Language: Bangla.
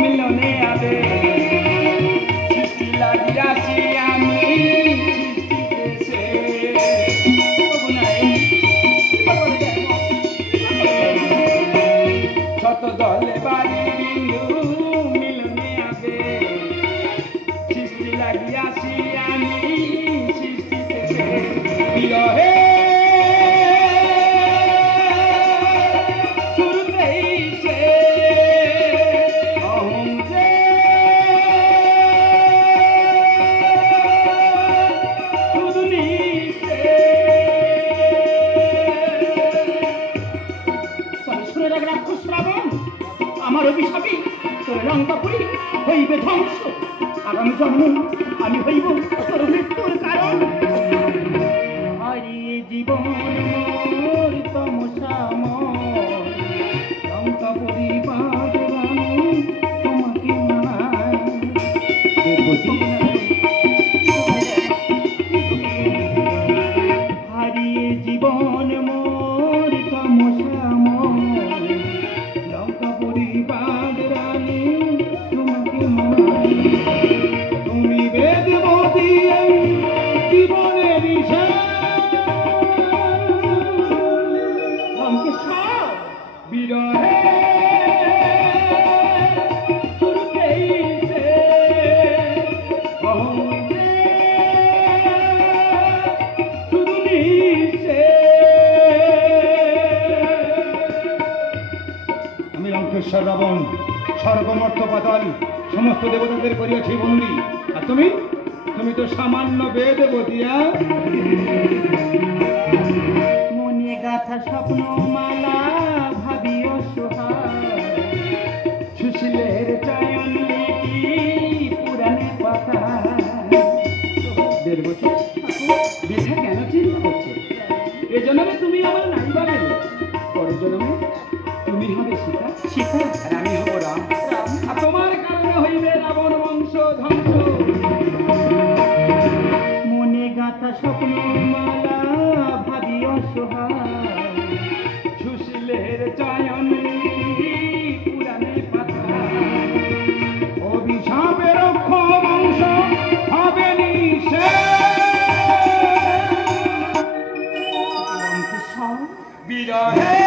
মিলনে আবে সৃষ্টি লাগিয়াছি আমি শত দলে বাড়ি বিন্দু মিলনে আবে সৃষ্টি লাগিয়াছি আমি সৃষ্টিতে বিরহে আমার অভিশাপে তোর লঙ্কাপুরী হইবে ধ্বংস। আগামী জন্মে আমি হইব তোর মৃত্যুর কারণ। হারিয়ে জীবন মোর তমসাময় লঙ্কাপুরী বাদরানি তোমাকে মানায়। হারিয়ে জীবন মোর তমসাময় লঙ্কাপুরী বাদরানি তোমাকে মানায়। তুমি বেদবতী জীবনের লঙ্কেশ্বর বিরহে আমি লঙ্কেশ্বর রাবণ স্বর্গমর্ত পাতাল সমস্ত দেবতাদের করিয়াছি বন্দী। আর তুমি তুমি তো সামান্য বেদবতিয়া। মনে গাথা স্বপ্ন মালা ভাবিও সোহাগ সুশীলের চয়ন লিখি পুরাণে পাতা। দেড় বছর বৃথা কেন চিন্তা করছে? এ জন্মে তুমি আমার নাই বাড়ে, পর জন্মে তুমি হবে সীতা, সীতা আর আমি হব রাম। আর তোমার কারণে হইবে রাবণ বংশ ধ্বংস। মনে গাথা স্বপ্ন মালা ভাবিও সোহাগ সুশীলের চয়ন পুরাণে পাতা। অভিশাপের বংশ হবে নিঃশেষ বিরহে